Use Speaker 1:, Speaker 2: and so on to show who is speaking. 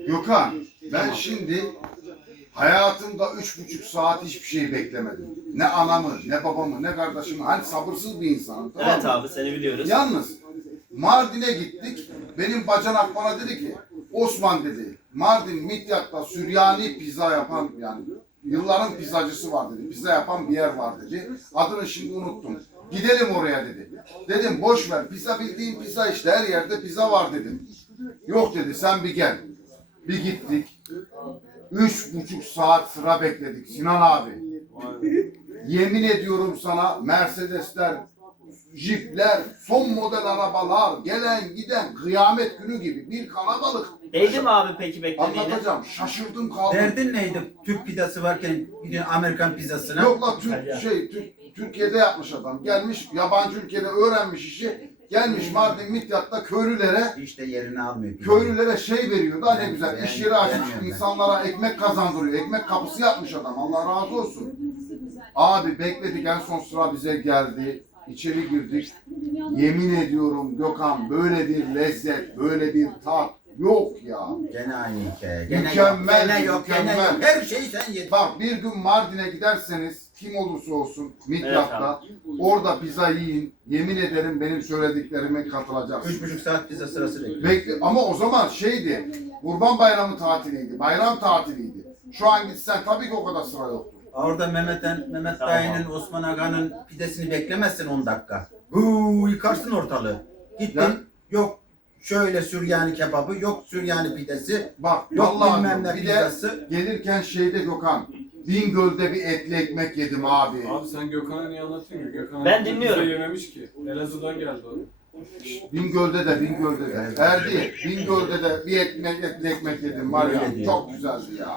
Speaker 1: Gökhan, ben şimdi hayatımda 3,5 saat hiçbir şey beklemedim. Ne anamı, ne babamı, ne kardeşimi. Hani sabırsız bir insanım. Tamam
Speaker 2: Evet
Speaker 1: mı?
Speaker 2: abi seni biliyoruz.
Speaker 1: Yalnız Mardin'e gittik. Benim bacanak bana dedi ki, Osman dedi, Mardin Midyat'ta Süryani pizza yapan, yani yılların pizzacısı var dedi. Pizza yapan bir yer var dedi. Adını şimdi unuttum. Gidelim oraya dedi. Dedim boş ver, pizza bildiğin pizza işte, her yerde pizza var dedim. Yok dedi, sen bir gel. Bir gittik. 3,5 saat sıra bekledik Sinan abi. Yemin ediyorum sana, Mercedesler, Jeepler, son model arabalar, gelen giden kıyamet günü gibi bir kalabalık.
Speaker 2: Değdi mi abi peki beklediğine?
Speaker 1: Anlatacağım, şaşırdım kaldım.
Speaker 3: Derdin neydi? Türk pizzası varken gidiyorsun Amerikan pizzasına.
Speaker 1: Yok la Türkiye'de yapmış adam. Gelmiş yabancı ülkede öğrenmiş işi. Gelmiş Mardin Midyat'ta köylülere
Speaker 3: İşte yerini almıyor.
Speaker 1: köylülere şey veriyor da ne güzel. İş yeri açmış,
Speaker 3: Beğenmiyorum ben.
Speaker 1: insanlara ekmek kazandırıyor. Ekmek kapısı yapmış adam. Allah razı olsun. Abi bekledik, en son sıra bize geldi. İçeri girdik. Yemin ediyorum Gökhan, böyle bir lezzet, böyle bir tat yok ya.
Speaker 3: Gene aynı hikaye. Gene
Speaker 1: Mükemmel,
Speaker 3: yok. Gene yok. Gene
Speaker 1: mükemmel.
Speaker 3: yok. Her şeyi sen yedin.
Speaker 1: Bak bir gün Mardin'e giderseniz kim olursa olsun Midyat'ta orada pizza yiyin. Yemin ederim benim söylediklerime katılacaksınız.
Speaker 3: 3,5 saat pizza sırası bekliyor.
Speaker 1: Bekle, ama o zaman şeydi, Kurban Bayramı tatiliydi, bayram tatiliydi. Şu an gitsen tabii ki o kadar sıra yoktur.
Speaker 3: Orada Mehmet dayının, Osman Aga'nın pidesini beklemezsin 10 dakika. Huu, yıkarsın ortalığı. Gittin,
Speaker 1: Ya-
Speaker 3: yok şöyle Süryani kebabı, yok Süryani pidesi,
Speaker 1: Bak
Speaker 3: yok
Speaker 1: vallahi
Speaker 3: bilmem ne
Speaker 1: bir de
Speaker 3: pizzası.
Speaker 1: gelirken şeyde Gökhan, Bingöl'de bir etli ekmek yedim abi.
Speaker 4: Abi sen Gökhan'a niye anlatıyorsun ki? Gökhan
Speaker 2: Ben dinliyorum.
Speaker 4: pizza yememiş ki. Elazığ'dan geldi o.
Speaker 1: Bingöl'de de. Erdi, Bingöl'de de bir etli ekmek yedim var ya,
Speaker 3: Öyle diyor.
Speaker 1: çok güzeldi ya.